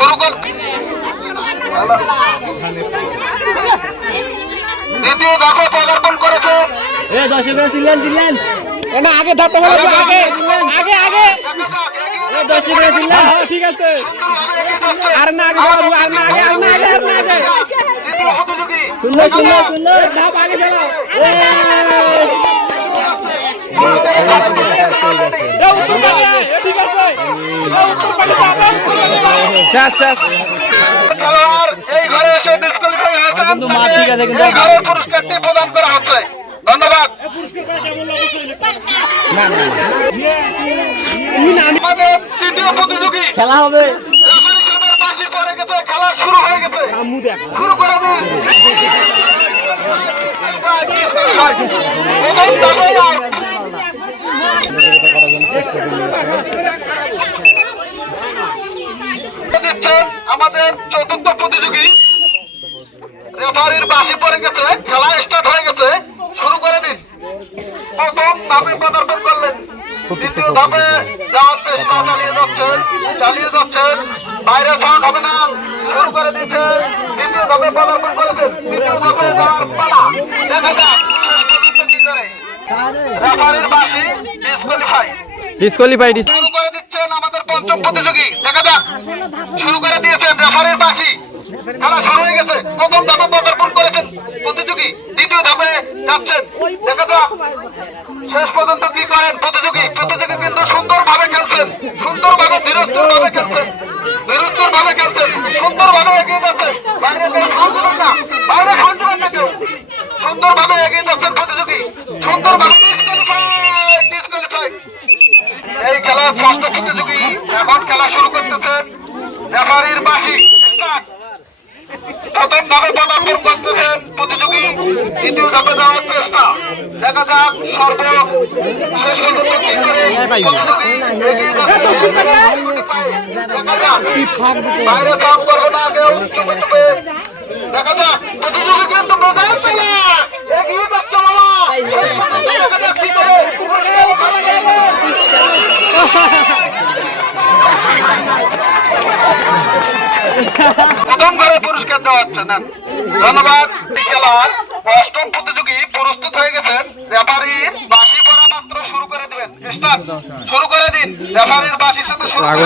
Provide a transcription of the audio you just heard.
শুরু কর। দ্বিতীয় ধাপে পদার্পণ করেছে। এ দশ করে ছিলেন ছিলেন না আগে ধাপটা বলো আগে আগে আগে এ দশ করে ঠিক আছে। আর না আগে বাবু আর না আগে আর না আগে আর না আগে। সুন্দর সুন্দর সুন্দর। ধাপ আগে যাও এ উত্তর পাল্টা কিন্তু মাঠ ঠিক আছে, কিন্তু পুরস্কারটি প্রদান করা হচ্ছে ধন্যবাদ আমাদের তৃতীয় প্রতিযোগী খেলা হবে খেলা শুরু হয়ে গেছে শুরু করে দিন প্রথম ধাপে out। দিচ্ছেন আমাদের চতুর্থ প্রতিযোগী রেফারির বাসি পড়ে গেছে খেলা স্টার্ট হয়ে গেছে শুরু করে দিন। প্রথম ধাপে পদার্পণ করলেন দ্বিতীয় ধাপে যাওয়ার চেষ্টা চালিয়ে যাচ্ছেন চালিয়ে যাচ্ছেন বাইরে সাউন্ড হবে না শুরু করে দিচ্ছে দ্বিতীয় ধাপে পদার্পণ করেছেন তৃতীয় ধাপে যাওয়ার পালা। দেখা যাক কি করে রেফারির বাসি ডিসকোয়ালিফাই ডিসকোয়ালিফাই শুরু করে দিচ্ছেন আমাদের পঞ্চম প্রতিযোগী। দেখা যাক শুরু করে দিয়েছেন রেফারির বাসি খেলা শুরু হয়ে গেছে প্রথম ধাপে প্রতিযোগী, দ্বিতীয় ধাপে যাচ্ছেন দেখা যাক। শেষ পর্যন্ত কি করেন প্রতিযোগী। প্রতিযোগী কিন্তু সুন্দর ভাবে খেলছেন। সুন্দর ভাবে ধীরস্থির ভাবে খেলছেন। ধীরস্থির ভাবে খেলছেন। সুন্দর ভাবে এগিয়ে যাচ্ছেন বাইরে কেউ দিবেন না। বাইরে দিবেন না কেউ। সুন্দর ভাবে এগিয়ে যাচ্ছেন প্রতিযোগী। সুন্দর ভাবে ডিসকোয়ালিফাই ডিসকোয়ালিফাই এই খেলার ষষ্ঠ প্রতিযোগী এখন খেলা শুরু করতেছেন। রেফারির বাসি স্টার্ট প্রথম ধাপে পদার্পণ করতেছেন। প্রতিযোগী দেখা যাওয়ার চেষ্টা। দেখা যাক সর্ব। বাইরে কাম করবে না কেউ দেখা যাক কিন্তু মেজাজ চলে এগিয়ে যাচ্ছে বাবা শেষ পর্যন্ত দেখা যাক কি করে প্রথম দেওয়া হচ্ছে ধন্যবাদ খেলার অষ্টম প্রতিযোগী প্রস্তুত হয়ে গেছেন। রেফারির বাসি পড়া মাত্র শুরু করে দিবেন। স্টার্ট শুরু করে দিন। রেফারির বাসির সাথে শুরু করে